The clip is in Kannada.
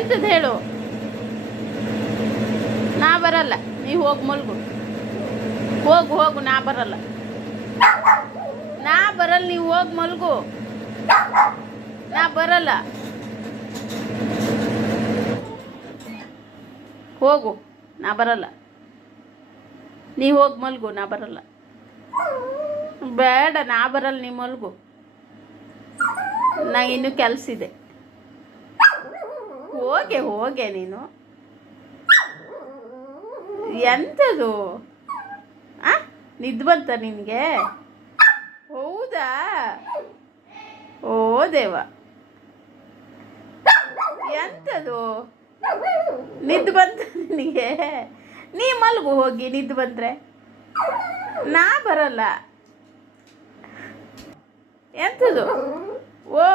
ಎಂಥದ್ದು ಹೇಳು. ನಾ ಬರಲ್ಲ, ನೀವು ಹೋಗಿ ಮಲ್ಗು. ಹೋಗು ಹೋಗು, ನಾ ಬರಲ್ಲ, ನೀವು ಹೋಗಿ ಮಲ್ಗು. ನಾ ಬರಲ್ಲ, ಹೋಗು, ನಾ ಬರಲ್ಲ. ನೀವು ಹೋಗಿ ಮಲ್ಗು, ನಾ ಬರಲ್ಲ. ಬೇಡ, ನಾ ಬರಲ್ಲ, ನೀವು ಮಲ್ಗು. ನಂಗೆ ಇನ್ನೂ ಕೆಲಸ ಇದೆ. ಹೋಗೆ ನೀನು. ಎಂಥದು ನಿದ್ದು ಬಂತ ನಿನಗೆ? ಹೌದಾ? ಓ ದೇವ, ಎಂಥದು ನಿದ್ದು ಬಂತ ನಿನಗೆ? ನೀ ಮಲ್ಗು ಹೋಗಿ, ನಿದ್ದು ಬಂದರೆ. ನಾ ಬರಲ್ಲ. ಎಂಥದು? ಓ